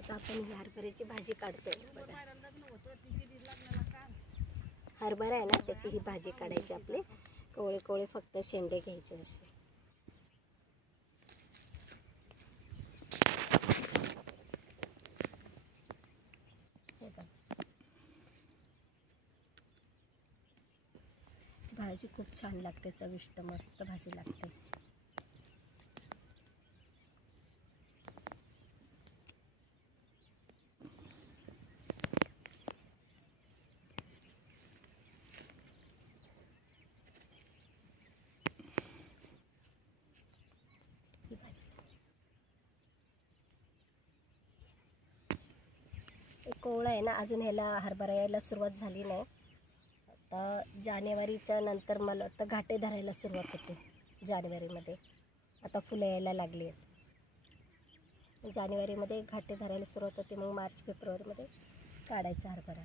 आता आपण ही हरभऱ्याची भाजी काढतोय बघा. हरभरा आहे ना, त्याची ही भाजी काढायची. आपले कोवळे कोवळे फक्त शेंडे घ्यायचे असे. भाजी खूप छान लागते, चविष्ट मस्त भाजी लागते. कोवळा आहे ना, अजून ह्याला हरभरा यायला सुरुवात झाली नाही. आता जानेवारीच्या नंतर मला वाटतं घाटे धरायला सुरुवात होते. जानेवारीमध्ये आता फुलं यायला लागली आहेत. जानेवारीमध्ये घाटे धरायला सुरुवात होते, मग मार्च फेब्रुवारीमध्ये काढायचा हरभरा.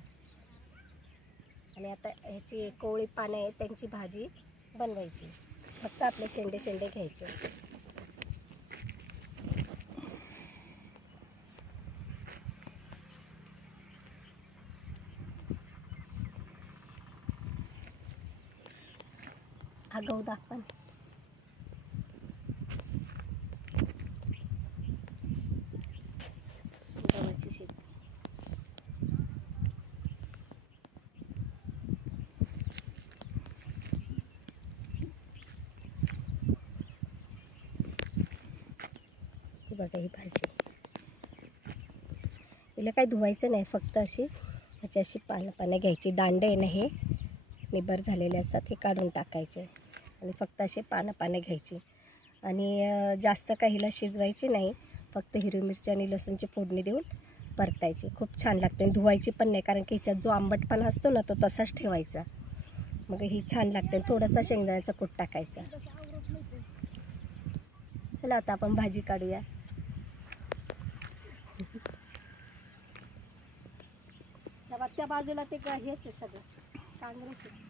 आणि आता ह्याची कोवळी पानं आहेत, त्यांची भाजी बनवायची. फक्त आपले शेंडे शेंडे घ्यायचे. हा गहू दाखवा. गव्हाची शेती. बघा ही भाजी, हिला काही धुवायचं नाही, फक्त अशी ह्याची अशी पानं घ्यायची. दांडे आहे ना हे निबर झालेले असतात, हे काढून टाकायचे आणि फक्त असे पानं घ्यायची. आणि जास्त काही हिला शिजवायची नाही, फक्त हिरवी मिरची आणि लसूणची फोडणी देऊन परतायची. खूप छान लागते. धुवायची पण नाही, कारण की ह्याच्यात जो आंबटपणा असतो ना, तो तसाच ठेवायचा. मग ही छान लागते. थोडासा शेंगदाण्याचा कूट टाकायचा. चला आता आपण भाजी काढूया. त्या बाजूला ते हेच आहे सगळं, काँग्रेस आहे.